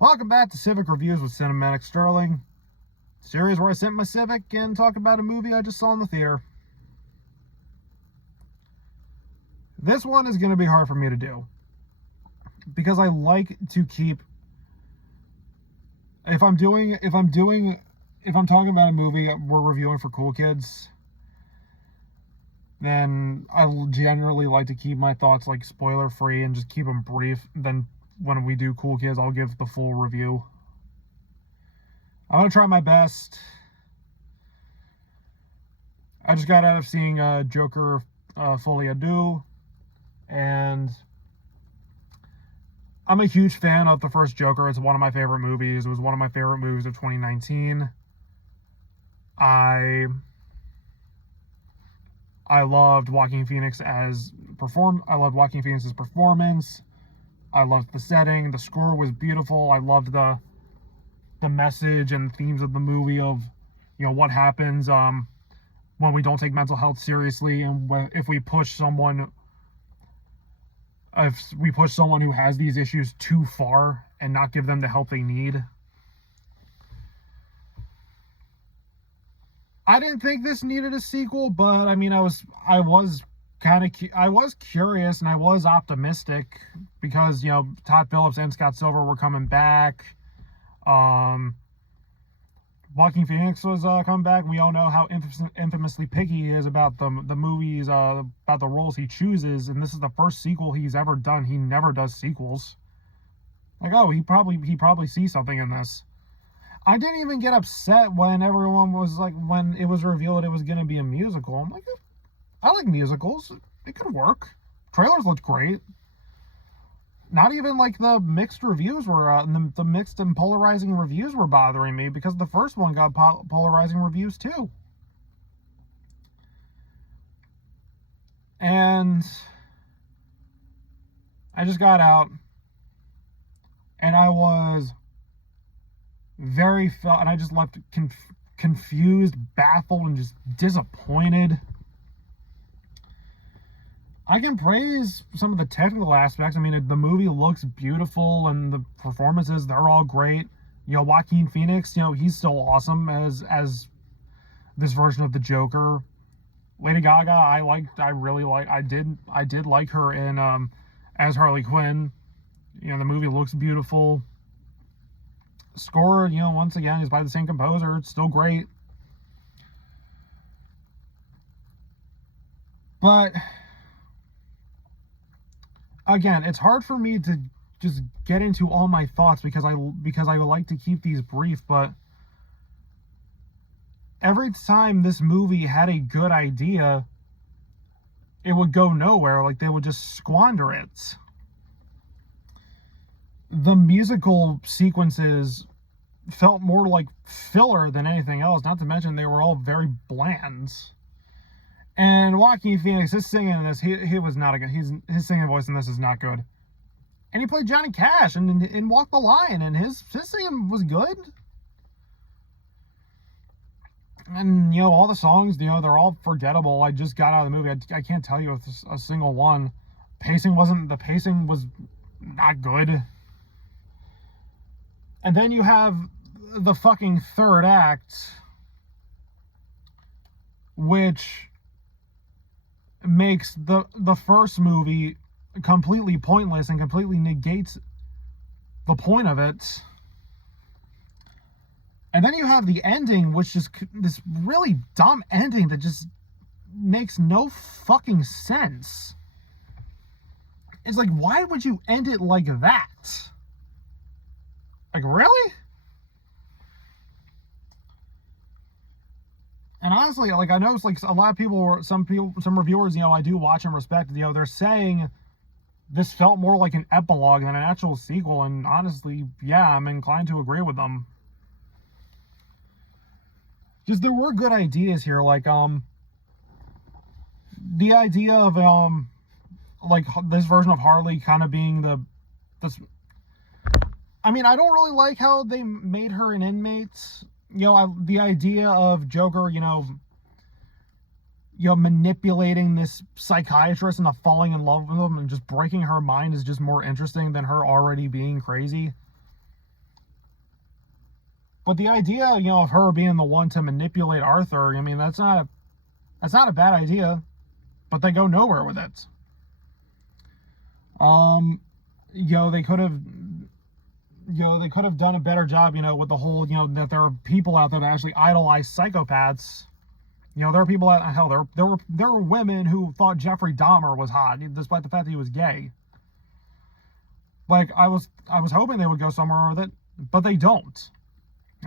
Welcome back to Civic Reviews with Cinematic Sterling, series where I sit in my Civic and talk about a movie I just saw in the theater. This one is going to be hard for me to do because I like to keep, if I'm talking about a movie we're reviewing for cool kids, then I generally like to keep my thoughts like spoiler free and just keep them brief. Then when we do cool kids, I'll give the full review. I'm going to try my best. I just got out of seeing Joker Folie, Deux, and I'm a huge fan of the first Joker. It's one of my favorite movies. It was one of my favorite movies of 2019. I loved Joaquin Phoenix's performance. I loved the setting. The score was beautiful. I loved the message and themes of the movie of, what happens when we don't take mental health seriously, and if we push someone who has these issues too far and not give them the help they need. I didn't think this needed a sequel, but I mean, I was curious and I was optimistic because, Todd Phillips and Scott Silver were coming back. Joaquin Phoenix was coming back. We all know how infamously picky he is about the movies, about the roles he chooses, and this is the first sequel he's ever done. He never does sequels. Like, oh, he probably sees something in this. I didn't even get upset when everyone was like, when it was revealed it was going to be a musical. I'm like, I like musicals. It could work. Trailers looked great. Not even like the mixed reviews were, the mixed and polarizing reviews were bothering me, because the first one got polarizing reviews too. And I just got out and I was and I just left confused, baffled, and just disappointed. I can praise some of the technical aspects. I mean, the movie looks beautiful and the performances, they're all great. Joaquin Phoenix, he's still awesome as this version of the Joker. Lady Gaga, I did like her in as Harley Quinn. The movie looks beautiful. Score, once again, is by the same composer. It's still great. But again, it's hard for me to just get into all my thoughts because I would like to keep these brief, but every time this movie had a good idea, it would go nowhere. Like, they would just squander it. The musical sequences felt more like filler than anything else, not to mention they were all very bland. And Joaquin Phoenix, his singing in this, he was not a good. His singing voice in this is not good. And he played Johnny Cash in Walk the Line, and his singing was good. And all the songs, they're all forgettable. I just got out of the movie. I can't tell you a single one. The pacing was not good. And then you have the fucking third act, which makes the first movie completely pointless and completely negates the point of it. And then you have the ending, which is this really dumb ending that just makes no fucking sense. It's like, why would you end it like that? Like, really? And honestly, like, I know it's like a lot of people, some reviewers, I do watch and respect, they're saying this felt more like an epilogue than an actual sequel. And honestly, yeah, I'm inclined to agree with them. Just, there were good ideas here, like, the idea of, like, this version of Harley kind of being I mean, I don't really like how they made her an inmate. The idea of Joker, manipulating this psychiatrist into falling in love with him and just breaking her mind is just more interesting than her already being crazy. But the idea, of her being the one to manipulate Arthur, I mean, that's not a bad idea. But they go nowhere with it. They could have, done a better job, with the whole, that there are people out there that actually idolize psychopaths. There are people out, hell, there were women who thought Jeffrey Dahmer was hot, despite the fact that he was gay. Like, I was hoping they would go somewhere with it, but they don't.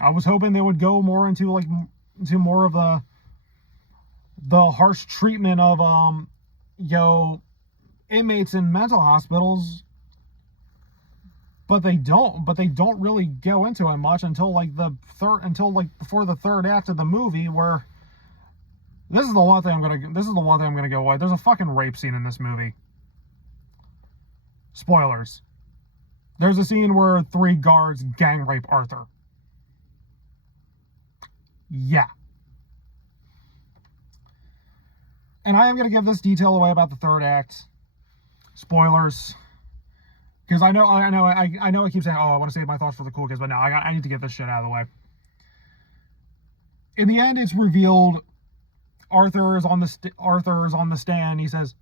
I was hoping they would go more into more of the harsh treatment of inmates in mental hospitals, but they don't really go into it much until before the third act of the movie, where this is the one thing I'm gonna go away. There's a fucking rape scene in this movie. Spoilers. There's a scene where 3 guards gang rape Arthur. Yeah. And I am going to give this detail away about the third act. Spoilers. Because I know I keep saying, I want to save my thoughts for the cool kids, but no, I need to get this shit out of the way. In the end, it's revealed Arthur is on the stand. He says,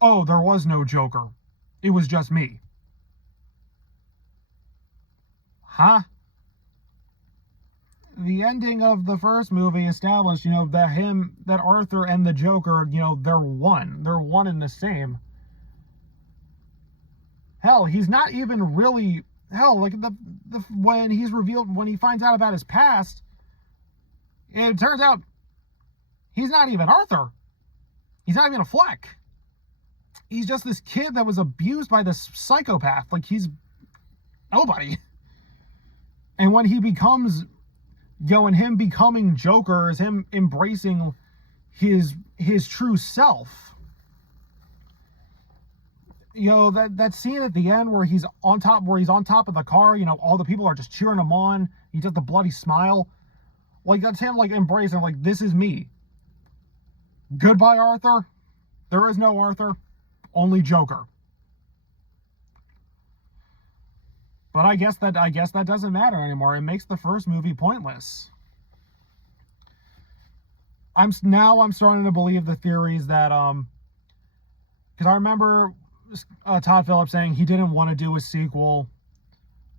"Oh, there was no Joker. It was just me." Huh? The ending of the first movie established, that Arthur and the Joker, they're one. They're one and the same. Hell, he's not even really, like when he finds out about his past, it turns out he's not even Arthur. He's not even a Fleck. He's just this kid that was abused by this psychopath. Like, he's nobody. And when he becomes, and him becoming Joker is him embracing his true self. That scene at the end where he's on top of the car, all the people are just cheering him on. He does the bloody smile. Like, that's him, like, embracing, like, this is me. Goodbye, Arthur. There is no Arthur, only Joker. But I guess that doesn't matter anymore. It makes the first movie pointless. I'm starting to believe the theories that because I remember Todd Phillips saying he didn't want to do a sequel,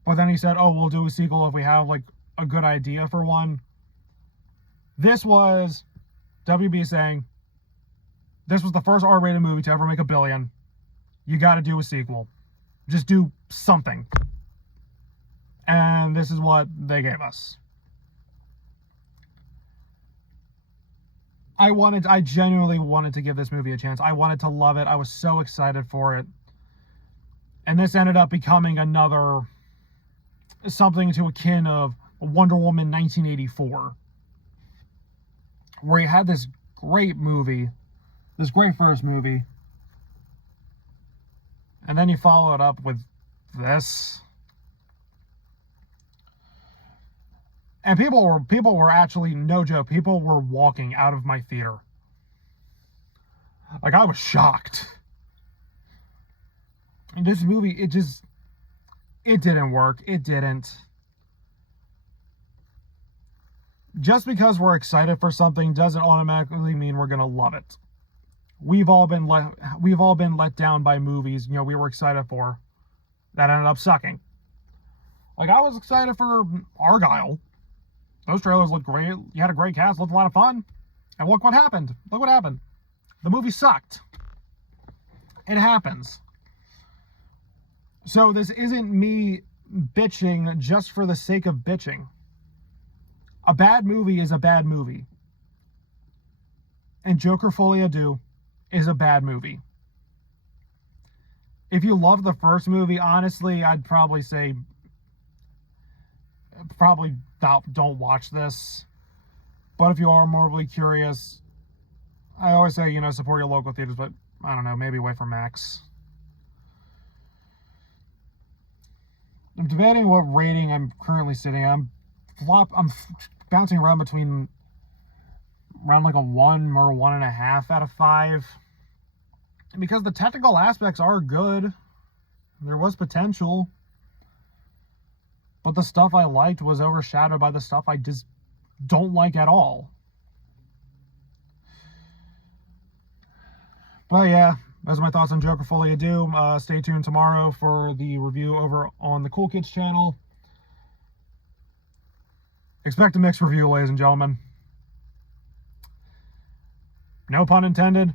but then he said, "Oh, we'll do a sequel if we have like a good idea for one." This was WB saying, "This was the first R-rated movie to ever make $1 billion. You got to do a sequel. Just do something." And this is what they gave us. I genuinely wanted to give this movie a chance. I wanted to love it. I was so excited for it. And this ended up becoming something to akin of Wonder Woman 1984. Where you had this great first movie. And then you follow it up with this. And people were actually, no joke, people were walking out of my theater. Like, I was shocked. And this movie, it didn't work. It didn't. Just because we're excited for something doesn't automatically mean we're gonna love it. We've all been let down by movies, we were excited for, that ended up sucking. Like, I was excited for Argyle. Those trailers looked great. You had a great cast, looked a lot of fun. And look what happened. The movie sucked. It happens. So this isn't me bitching just for the sake of bitching. A bad movie is a bad movie. And Joker Folie is a bad movie. If you love the first movie, honestly, I'd probably say don't watch this. But if you are morbidly curious, I always say, support your local theaters, but I don't know, maybe wait for Max. I'm debating what rating I'm currently sitting at. I'm bouncing around between like a 1 or 1.5 out of 5. Because the technical aspects are good. There was potential. But the stuff I liked was overshadowed by the stuff I just don't like at all. But yeah, those are my thoughts on Joker Folie Deux. Stay tuned tomorrow for the review over on the Cool Kids channel. Expect a mixed review, ladies and gentlemen. No pun intended.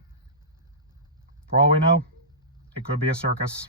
For all we know, it could be a circus.